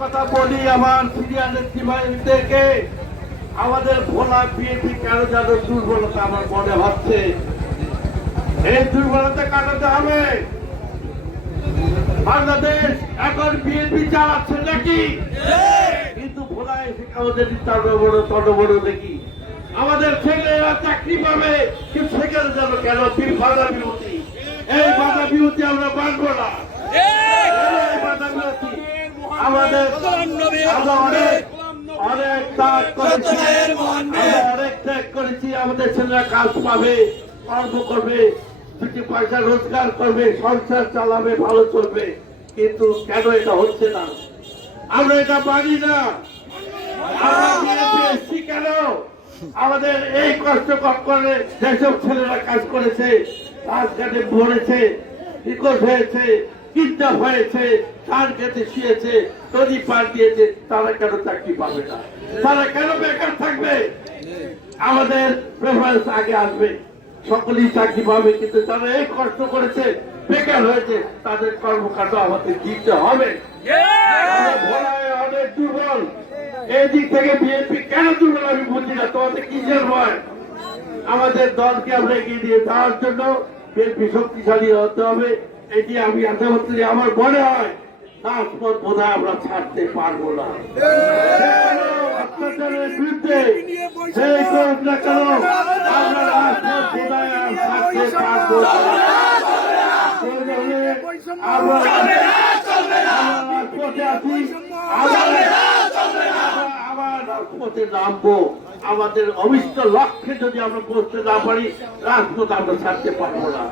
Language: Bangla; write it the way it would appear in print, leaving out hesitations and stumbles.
কথা বলি আমার সিরিয়াল নেতৃত্বকে, আমাদের ভোলা বিএনপি কেন যেন দুর্বলতা আমার মনে হচ্ছে। এই দুর্বলতা কাটাতে হবে। বাংলাদেশ এখন বিএনপি চালাচ্ছে নাকি, কিন্তু ভোলায় আমাদের তড়বড় দেখি আমাদের ছেলেরা চাকরি পাবে, কিন্তু সেখানে যেন কেন বাধা বিরতি, এই বাধা বিরতি আমরা মানব না। বাধা বিরতি আমাদের অনেক ত্যাগ করেছি, অনেক ত্যাগ করেছি। আমাদের ছেলেরা কাজ পাবে, কর্ম করবে, দুটি পয়সা রোজগার করবে, সংসার চালাবে, ভালো চলবে, কিন্তু কেন এটা হচ্ছে না? আমরা এটা মানি না। কেন আমাদের এই কষ্ট করে যেসব ছেলেরা কাজ করেছে, রাজঘাটে ভরেছে, নিখোঁজ হয়েছে, কিডন্যাপ হয়েছে, ধান খেতে শুয়েছে, নদী পার দিয়েছে, তারা কেন চাকরি পাবে না? তারা কেন বেকার থাকবে? আমাদের প্রেফারেন্স আগে আসবে, সকলেই চাকরি পাবে, কিন্তু যারা এই কষ্ট করেছে, বেকার হয়েছে, তাদের কর্মকাণ্ড আমাদের দিতে হবে। অনেক দুর্বল, এই দিক থেকে বিএনপি কেন দুর্বল আমি বুঝি না। তোমাদের কিসের ভয়? আমাদের দলকে আমরা এগিয়ে দিয়ে যাওয়ার জন্য বিএনপি শক্তিশালী হতে হবে, এটি আমি আশা করছি। আমার মনে হয় রাজপথ বোধহয় আমরা ছাড়তে পারবো না। অত্যাচারের বিরুদ্ধে সেই করুক না কেন, আমরা রাজপথ বোধহয় আর ছাড়তে পারবো না। আমরা রাজপথে আছি, আবার রাজপথে নামবো। আমাদের অভিষ্ট লক্ষ্যে যদি আমরা পৌঁছতে না পারি, রাজপথ আমরা ছাড়তে পারবো না।